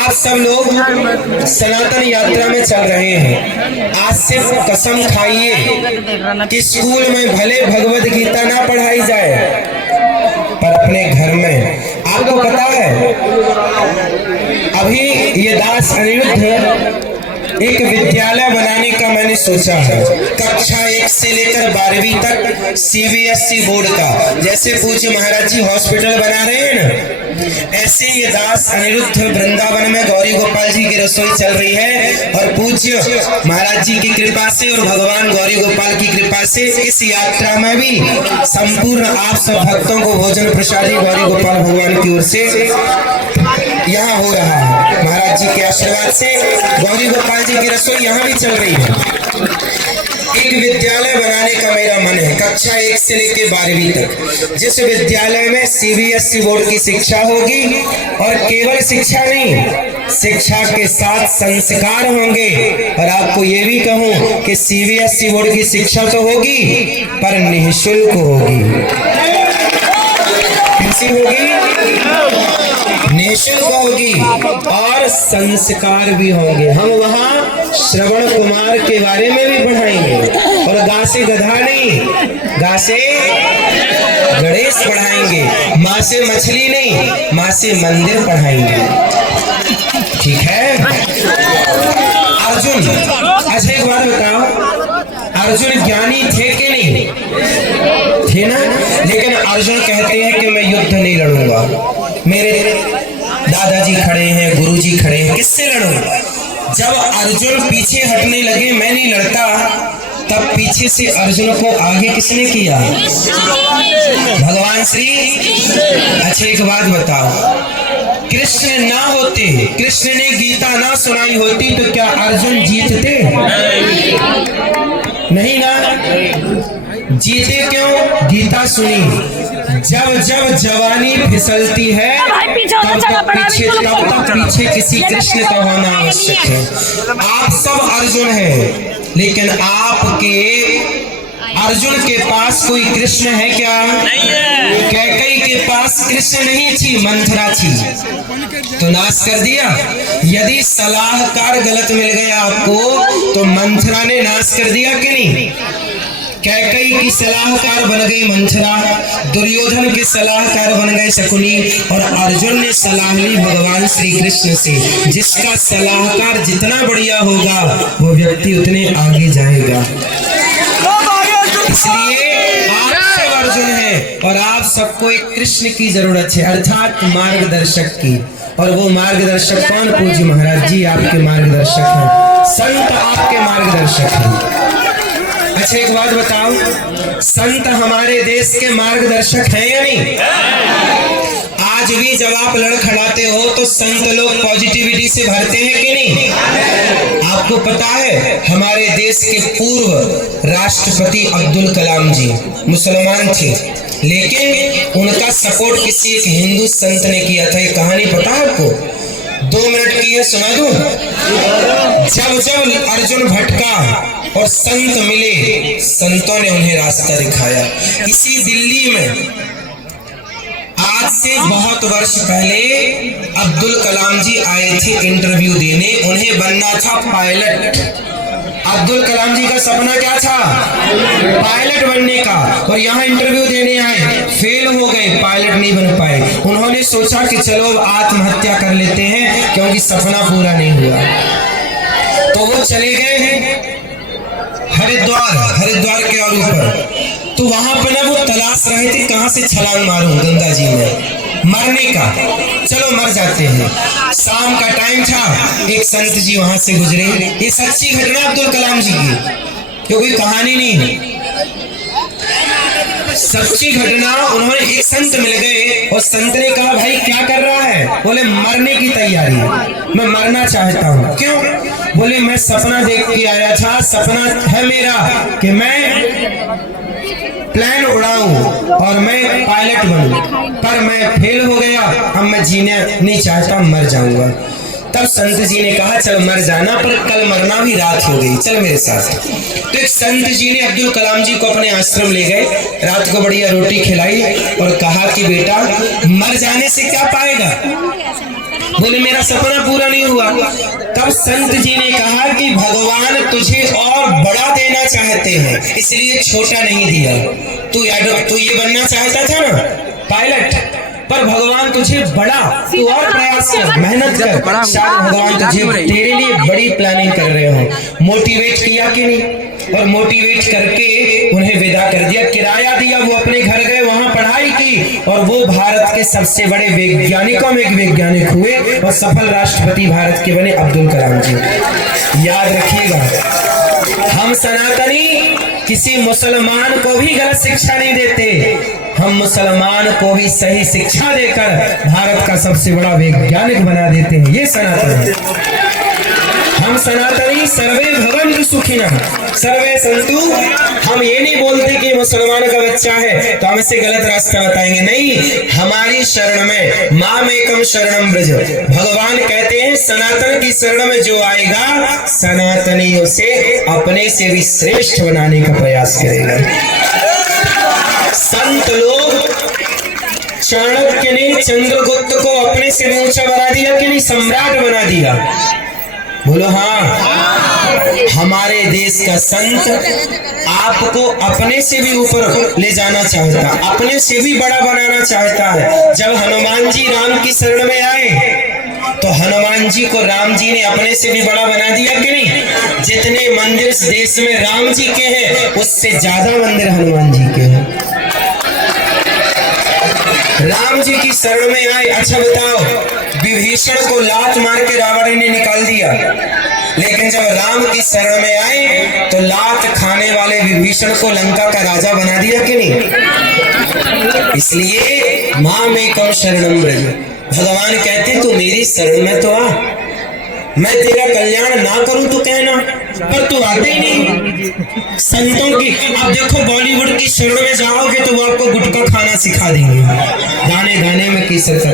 आप सब लोग सनातन यात्रा में चल रहे हैं। आज से कसम खाइए कि स्कूल में भले भगवत गीता ना पढ़ाई जाए, पर अपने घर में आपको पता है, अभी ये दास अनिरुद्ध एक विद्यालय बनाने का मैंने सोचा है। कक्षा 1 से लेकर 12वीं तक CBSE बोर्ड का, जैसे पूज्य महाराज जी हॉस्पिटल बना रहे हैं ना, ऐसे ये दास अनिरुद्ध वृंदावन में गौरी गोपाल जी की रसोई चल रही है। और पूज्य महाराज जी की कृपा से और भगवान गौरी गोपाल की कृपा से इस यात्रा में भी संपूर्ण आप सब भक्तों को भोजन प्रसादी गौरी गोपाल भगवान की ओर से यहाँ हो रहा है। महाराज जी के आशीर्वाद से गौरी गोपाल जी की रसोई यहाँ भी चल रही है। एक विद्यालय बनाने का मेरा मन है, कक्षा 1 से लेकर 12वीं तक, जिस विद्यालय में CBSE बोर्ड की शिक्षा होगी। और केवल शिक्षा नहीं, शिक्षा के साथ संस्कार होंगे। और आपको ये भी कहूँ कि CBSE बोर्ड की शिक्षा तो होगी, पर निःशुल्क होगी। कैसी होगी? निःशुल्क होगी और संस्कार भी होंगे। हम वहाँ श्रवण कुमार के बारे में भी पढ़ाएंगे, और गा से गधा नहीं, गा से गणेश पढ़ाएंगे। माँ से मछली नहीं, माँ से मंदिर पढ़ाएंगे। ठीक है? अर्जुन, अच्छा एक बात बताओ, अर्जुन ज्ञानी थे कि नहीं थे ना? लेकिन अर्जुन कहते हैं कि मैं युद्ध नहीं लड़ूंगा, मेरे दादाजी खड़े हैं, गुरुजी खड़े हैं, किससे लड़ूं? जब अर्जुन पीछे हटने लगे, मैं नहीं लड़ता, तब पीछे से अर्जुन को आगे किसने किया? भगवान श्री। अच्छा एक बात बताओ, कृष्ण ना होते, कृष्ण ने गीता ना सुनाई होती तो क्या अर्जुन जीतते? नहीं ना। जीते क्यों? गीता सुनी। जब जब जवानी फिसलती है, तब तक पीछे किसी कृष्ण का होना आवश्यक है। आप सब अर्जुन हैं, लेकिन आपके अर्जुन के पास कोई कृष्ण है क्या? नहीं है। कैकेयी के पास कृष्ण नहीं थी, मंथरा थी, तो नाश कर दिया। यदि सलाहकार गलत मिल गया आपको, तो मंथरा ने नाश कर दिया कि नहीं? कैकेयी की सलाहकार बन गई मंथरा, दुर्योधन के सलाहकार बन गए शकुनी, और अर्जुन ने सलाह ली भगवान श्री कृष्ण से। जिसका सलाहकार जितना बढ़िया होगा, वो व्यक्ति उतने आगे जाएगा। इसलिए आप सब अर्जुन हैं, और आप सबको एक कृष्ण की जरूरत है, अर्थात मार्गदर्शक की। और वो मार्गदर्शक कौन? पूज्य महाराज जी आपके मार्गदर्शक हैं, संत आपके मार्गदर्शक हैं। अच्छा एक बात बताओ, संत हमारे देश के मार्गदर्शक हैं या नहीं? आज भी जब आप लड़खड़ाते हो तो संत लोग पॉजिटिविटी से भरते हैं कि नहीं? आपको पता है, हमारे देश के पूर्व राष्ट्रपति अब्दुल कलाम जी मुसलमान थे, लेकिन उनका सपोर्ट किसी एक हिंदू संत ने किया था। ये कहानी पता है आपको? 2 मिनट की है, सुना दूं? जब जब अर्जुन भटका और संत मिले, संतों ने उन्हें रास्ता दिखाया। इसी दिल्ली में आज से बहुत वर्ष पहले अब्दुल कलाम जी आए थे इंटरव्यू देने। उन्हें बनना था पायलट। अब्दुल कलाम जी का सपना क्या था? पायलट बनने का। और यहाँ इंटरव्यू देने आए, फेल हो गए, पायलट नहीं बन पाए। उन्होंने सोचा कि चलो आत्महत्या कर लेते हैं, क्योंकि सपना पूरा नहीं हुआ। तो वो चले गए हैं हरिद्वार के और ऊपर। तो वहां पर ना वो तलाश रहे थे कहां से छलांग मारूं गंगा जी में, मरने का। चलो मर जाते हैं। शाम का टाइम था, एक संत जी वहां से गुजरे। ये सच्ची घटना अब्दुल कलाम जी की, कोई कहानी नहीं, सच्ची घटना। उन्होंने एक संत मिल गए और संत ने कहा, भाई क्या कर रहा है? बोले मरने की तैयारी, मैं मरना चाहता हूँ। क्यों? बोले मैं सपना देख के आया था, सपना है मेरा कि मैं प्लेन उड़ाऊं और मैं पायलट बनूं, पर मैं फेल हो गया, अब मैं जीने नहीं चाहता, मर जाऊंगा। तब संत जी ने कहा चल मर जाना, पर कल मरना भी, रात हो गई, चल मेरे साथ। तो एक संत जी ने अब्दुल कलाम जी को अपने आश्रम ले गए, रात को बढ़िया रोटी खिलाई और कहा कि बेटा मर जाने से क्या पाएगा? बोले मेरा सपना पूरा नहीं हुआ। तब संत जी ने कहा कि भगवान तुझे और बड़ा देना चाहते हैं, इसलिए छोटा नहीं दिया। तू ये बनना चाहता था ना पायलट, पर भगवान तुझे बड़ा, तू और प्रयास कर, मेहनत कर, शायद भगवान तुझे तेरे लिए बड़ी प्लानिंग कर रहे हो। मोटिवेट किया कि नहीं? और मोटिवेट करके उन्हें विदा कर दिया, किराया दिया, वो अपने घर गए, वहां पढ़ाई की और वो भारत के सबसे बड़े वैज्ञानिकों में एक वैज्ञानिक हुए और सफल राष्ट्रपति भारत के बने अब्दुल कलाम जी। याद रखिएगा, हम सनातनी किसी मुसलमान को भी गलत शिक्षा नहीं देते, हम मुसलमान को भी सही शिक्षा देकर भारत का सबसे बड़ा वैज्ञानिक बना देते हैं। ये सनातन है। हम सनातनी सर्वे भवन्तु सुखिनः सर्वे सन्तु। हम ये नहीं बोलते कि मुसलमान का बच्चा है तो हम इसे गलत रास्ता बताएंगे, नहीं। हमारी शरण में माम एकम शरणम ब्रज, भगवान कहते हैं सनातन की शरण में जो आएगा सनातनी उसे अपने से भी श्रेष्ठ बनाने का प्रयास करेगा। संत लोग, चाणक्य ने चंद्रगुप्त को अपने से भी ऊंचा बना दिया कि नहीं? सम्राट बना दिया। बोलो हाँ। हमारे देश का संत आपको अपने से भी ऊपर ले जाना चाहता, अपने से भी बड़ा बनाना चाहता है। जब हनुमान जी राम की शरण में आए तो हनुमान जी को राम जी ने अपने से भी बड़ा बना दिया कि नहीं? जितने मंदिर इस देश में राम जी के हैं उससे ज्यादा मंदिर हनुमान जी के हैं। राम जी की शरण में आए। अच्छा बताओ, विभीषण को लात मार के रावण ने निकाल दिया, लेकिन जब राम की शरण में आए तो लात खाने वाले विभीषण को लंका का राजा बना दिया कि नहीं? इसलिए माम एकम शरणम ब्रज, भगवान कहते तू मेरी शरण में तो आ, मैं तेरा कल्याण ना करूं तो कहना, पर तू आते ही नहीं। संतों की आप देखो, बॉलीवुड की शरण में जाओगे तो वो आपको गुटखा खाना सिखा देंगे, दाने दाने में केसर का।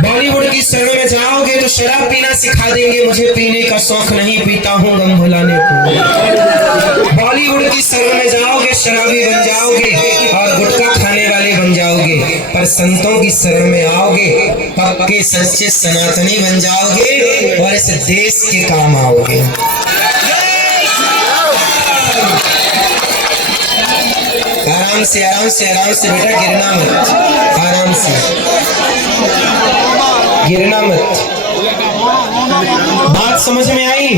बॉलीवुड की शरण में जाओगे तो शराब पीना सिखा देंगे, मुझे पीने का शौक नहीं, पीता हूँ गम भुलाने को। बॉलीवुड की शरण में जाओगे शराबी बन जाओगे और गुटखा खाने वाले बन जाओगे, पर संतों की शरण में आओगे पक्के सच्चे सनातनी बन जाओगे और इस देश के काम आओगे। आराम से आराम से आराम से बेटा, गिरना मत, आराम से गिरना मत। बात समझ में आई?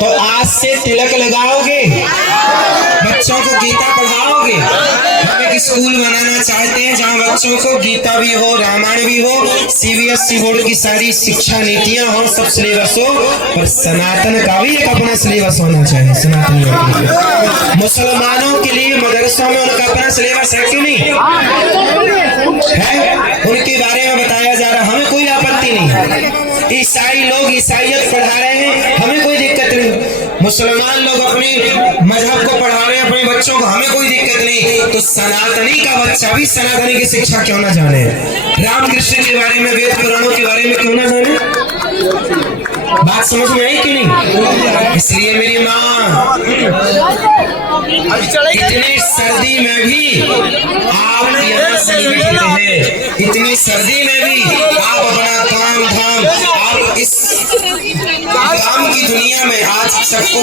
तो आज से तिलक लगाओगे, बच्चों को गीता पढ़ाओगे। हम एक स्कूल बनाना चाहते हैं जहां बच्चों को गीता भी हो, रामायण भी हो, सीबीएसई बोर्ड की सारी शिक्षा नीतियां हो, सब सिलेबस हो, पर सनातन का भी एक अपना सिलेबस होना चाहिए। सनातनियों के लिए, मुसलमानों के लिए मदरसों में उनका अपना सिलेबस है क्यों नहीं है? उनके बारे में बताया जा रहा, हमें कोई आपत्ति नहीं। ईसाई लोग ईसाइयत पढ़ा रहे हैं, हमें कोई दिक्कत नहीं। मुसलमान लोग अपने मजहब को पढ़ा रहे हैं अपने बच्चों को, हमें कोई दिक्कत नहीं। तो सनातनी का बच्चा भी सनातनी की शिक्षा क्यों ना जाने, रामकृष्ण के बारे में, वेद पुराणों के बारे में क्यों ना जाने? बात समझ में आई कि नहीं? इसलिए मेरी माँ, इतनी सर्दी में भी आप यहाँ संगठित हैं, इतनी सर्दी में भी आप अपना काम धाम, आप इस काम की दुनिया में आज सबको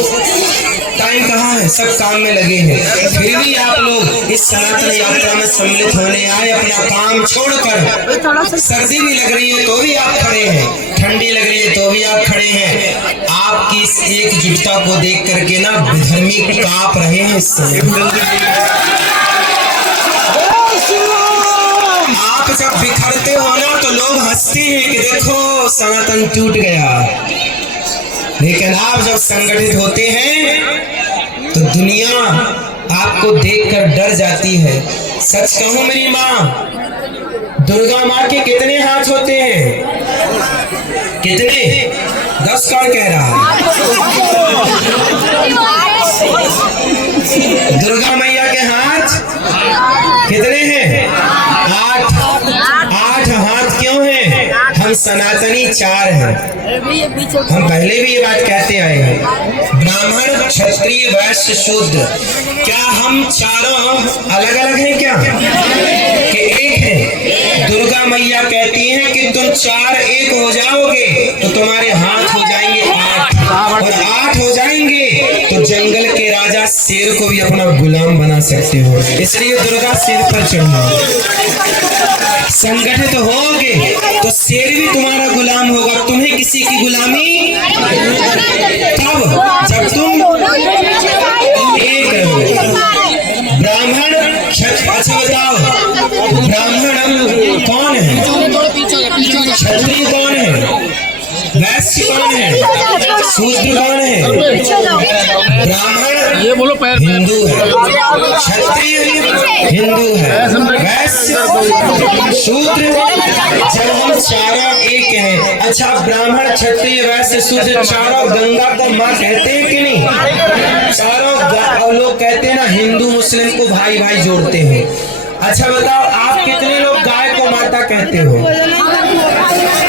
टाइम कहाँ है, सब काम में लगे हैं, फिर भी आप लोग इस सनातन यात्रा में सम्मिलित होने आए। अपना काम छोड़कर, सर्दी भी लग रही है तो भी आप खड़े हैं, ठंडी लग रही है तो भी आप खड़े हैं। आपकी इस एकजुटता को देख करके ना विधर्मी कांप रहे हैं इस समय। आप जब बिखरते हो ना तो लोग हंसते हैं कि देखो सनातन टूट गया, लेकिन आप जब संगठित होते हैं तो दुनिया आपको देखकर डर जाती है। सच कहूं मेरी माँ, दुर्गा माँ के कितने हाथ होते हैं? कितने? 10 कौन कह रहा है? दुर्गा मैया के हाथ कितने हैं? 8 हाथ क्यों हैं? हम हम सनातनी चार हैं। हम पहले भी ये बात कहते आए हैं, ब्राह्मण क्षत्रिय वैश्य शूद्र। क्या हम चारों अलग अलग हैं क्या, कि एक हैं? दुर्गा मैया कहती हैं कि तुम चार एक हो जाओगे तो तुम्हारे हाथ हो जाएंगे 8, और 8 हो जाएंगे तो जंगल के राजा शेर को भी अपना गुलाम बना सकते हो। इसलिए दुर्गा शेर पर चढ़ना। संगठित होगे तो शेर भी तुम्हारा गुलाम होगा। तुम्हें किसी की गुलामी तब जब तुम एक रहोगे। ब्राह्मण अच्छा बताओ, ब्राह्मण कौन है, क्षत्रिय कौन है, वैश्य कौन है, शूद्र कौन है? ब्राह्मण ये बोलो पैर हिंदू है, क्षत्रिय हिंदू है, वैश्य शूद्र। जब हम चारों एक हैं, अच्छा ब्राह्मण क्षत्रिय वैश्य शूद्र चारों गंगा को माँ कहते हैं कि नहीं? चारों लोग कहते हैं ना, हिंदू मुस्लिम को भाई भाई जोड़ते हैं। अच्छा बताओ, आप कितने लोग गाय को माता कहते हो?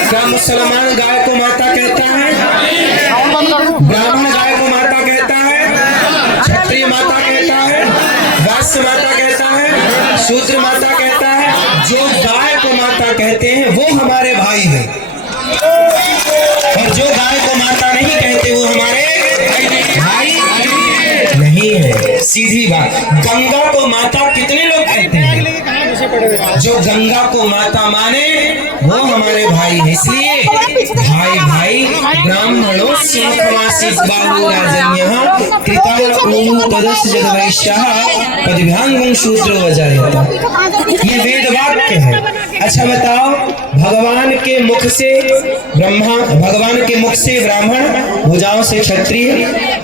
क्या मुसलमान गाय को माता कहता है? ब्राह्मण गाय को माता कहता है? क्षत्रिय माता कहता है? वैश्य माता कहता है? शूद्र माता कहता है? जो गाय को माता कहते हैं वो हमारे भाई हैं, और जो गाय को माता नहीं कहते वो हमारे भाई नहीं है। सीधी बात। गंगा को माता कितने लोग कहते हैं? जो गंगा को माता माने वो हमारे भाई है। इसलिए भाई भाई ब्राह्मणों सिंहमासित बाहु राजन्यः कृता ऊनु तदस्य जगवैश्यः पदभ्यांगं शूद्रो वजायत। ये वेद वाक्य है। अच्छा बताओ, भगवान के मुख से ब्रह्मा, भगवान के मुख से ब्राह्मण, भुजाओं से क्षत्रिय,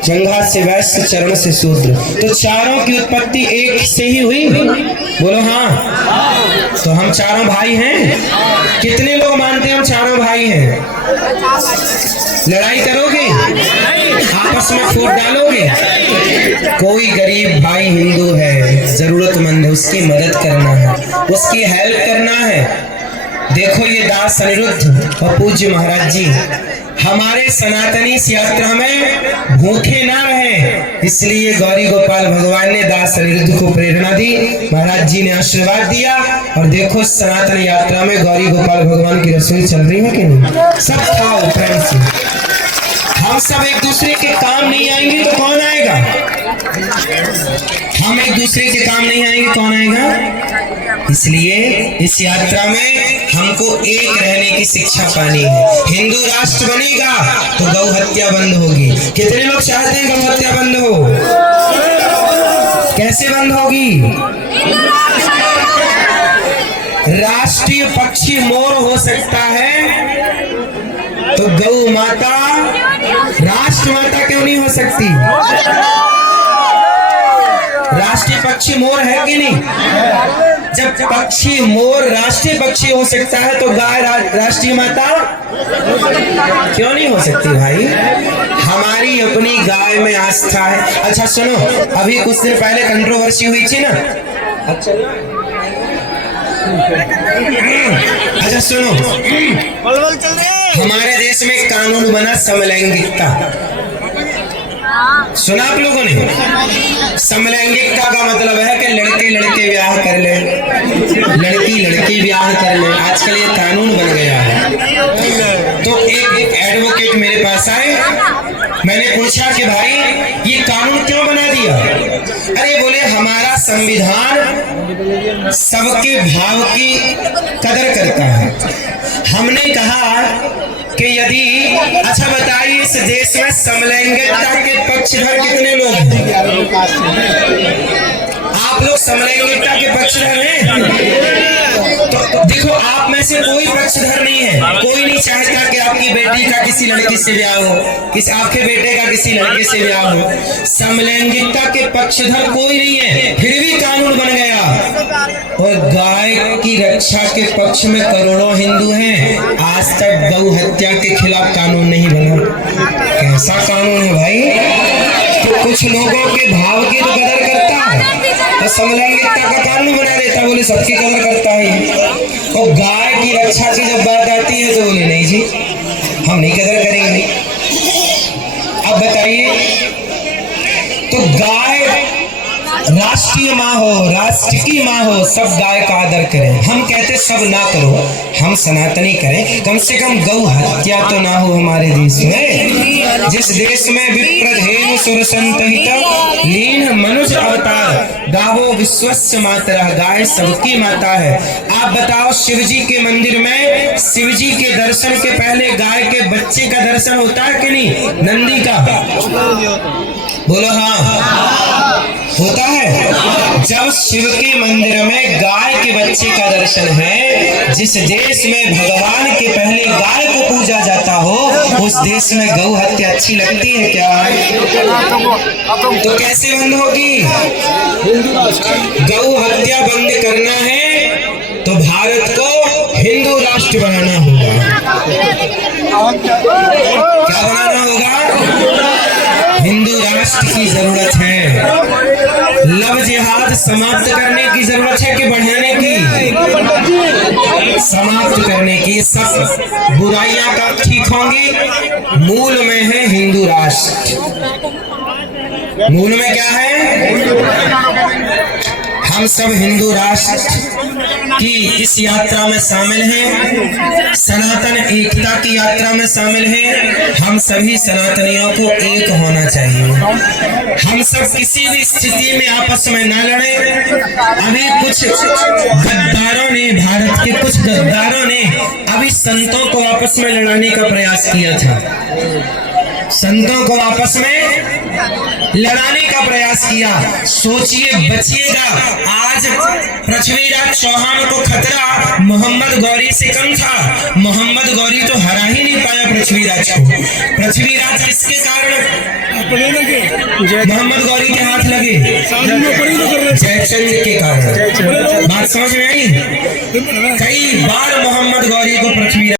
जंघा से वैश्य, चरण से शूद्र, तो चारों की उत्पत्ति एक से ही हुई। बोलो हाँ। तो हम चारों भाई हैं। कितने लोग मानते हैं हम चारों भाई हैं? लड़ाई करोगे? आपस में फूट डालोगे? कोई गरीब भाई हिंदू है, जरूरतमंद है, उसकी मदद करना है, उसकी हेल्प करना है। देखो ये दास अनिरुद्ध और पूज्य महाराज जी हमारे सनातनी इस यात्रा में भूखे ना रहे, इसलिए गौरी गोपाल भगवान ने दास अनिरुद्ध को प्रेरणा दी, महाराज जी ने आशीर्वाद दिया। और देखो सनातन यात्रा में गौरी गोपाल भगवान की रसोई चल रही है कि नहीं? सब खाओ प्रेम से। हम सब एक दूसरे के काम नहीं आएंगे तो कौन आएगा? हम एक दूसरे के काम नहीं आएंगे कौन आएगा? इसलिए इस यात्रा में हमको एक रहने की शिक्षा पानी है। हिंदू राष्ट्र बनेगा तो गौ हत्या बंद होगी। कितने लोग चाहते हैं गौ हत्या बंद हो? कैसे बंद होगी? राष्ट्रीय पक्षी मोर हो सकता है तो गौ माता राष्ट्र माता क्यों नहीं हो सकती? राष्ट्रीय पक्षी मोर है कि नहीं? जब पक्षी मोर राष्ट्रीय पक्षी हो सकता है तो गाय राष्ट्रीय माता क्यों नहीं हो सकती भाई? हमारी अपनी गाय में आस्था है। अच्छा सुनो, अभी कुछ दिन पहले कंट्रोवर्सी हुई थी ना। अच्छा सुनो, हमारे देश में कानून बना समलैंगिकता। सुना आप लोगों ने? समलैंगिकता का मतलब है कि लड़के लड़के ब्याह कर ले, लड़की लड़की ब्याह कर ले। आजकल ये कानून बन गया है। तो एक एडवोकेट मेरे पास आए, मैंने पूछा कि भाई ये कानून क्यों बना दिया? अरे बोले हमारा संविधान सबके भाव की कदर करता है। हमने कहा कि यदि, अच्छा बताइए इस देश में समलैंगिकता के पक्षधर कितने लोग हैं? आप लोग समलैंगिकता के पक्षधर हैं? तो देखो आप में से कोई पक्षधर नहीं है। कोई नहीं चाहता कि आपकी बेटी का किसी लड़की से ब्याह हो, आपके बेटे का किसी लड़के से ब्याह हो। समलैंगिकता के पक्षधर कोई नहीं है, फिर भी कानून बन गया। और गाय की रक्षा के पक्ष में करोड़ों हिंदू हैं, आज तक गौ हत्या के खिलाफ कानून नहीं बना। कैसा कानून है भाई? तो कुछ लोगों के भाव की तो कदर करता है और समलैंगिकता का कानून बना देता, बोले सबकी कदर करता है। और गाय की रक्षा की जब बात आती नहीं है तो बोले नहीं जी हम नहीं कदर करेंगे। अब बताइए, तो गाय राष्ट्रीय माँ हो, राष्ट्र की माँ हो, सब गाय का आदर करें। हम कहते सब ना करो, हम सनातनी करें, कम से कम गौ हत्या तो ना हो हमारे देश में। जिस देश में विप्रधेनु सुरसंतहित लीन मनुज अवतार, गावो विश्वस्य मातरः, गाय सबकी माता है। आप बताओ, शिव जी के मंदिर में शिव जी के दर्शन के पहले गाय के बच्चे का दर्शन होता है कि नहीं? नंदी का बोलो हाँ होता है। जब शिव के मंदिर में गाय के बच्चे का दर्शन है, जिस देश में भगवान के पहले गाय को पूजा जाता हो, उस देश में गौ हत्या अच्छी लगती है क्या? तो कैसे बंद होगी? गौ हत्या बंद करना है तो भारत को हिंदू राष्ट्र बनाना होगा। क्या बनाना होगा? हिंदू राष्ट्र की जरूरत है। लव जिहाद समाप्त करने की जरूरत है कि बढ़ाने की? समाप्त करने की। सब बुराइयां कब ठीक होंगी? मूल में है हिंदू राष्ट्र। मूल में क्या है? हम सब हिंदू राष्ट्र की इस यात्रा में शामिल हैं, सनातन एकता की यात्रा में शामिल हैं। हम सभी सनातनियों को एक होना चाहिए। हम सब किसी भी स्थिति में आपस में न लड़े। अभी कुछ गद्दारों ने, भारत के कुछ गद्दारों ने अभी संतों को आपस में लड़ाने का प्रयास किया था। संतों को आपस में लड़ाने का प्रयास किया। सोचिए, बचिएगा। आज पृथ्वीराज चौहान को खतरा मोहम्मद गौरी से कम था। मोहम्मद गौरी तो हरा ही नहीं पाया पृथ्वीराज को। पृथ्वीराज किसके कारण? मोहम्मद गौरी के हाथ लगे, जयचंद्र के कारण। बात समझ में आई? कई बार मोहम्मद गौरी को पृथ्वीराज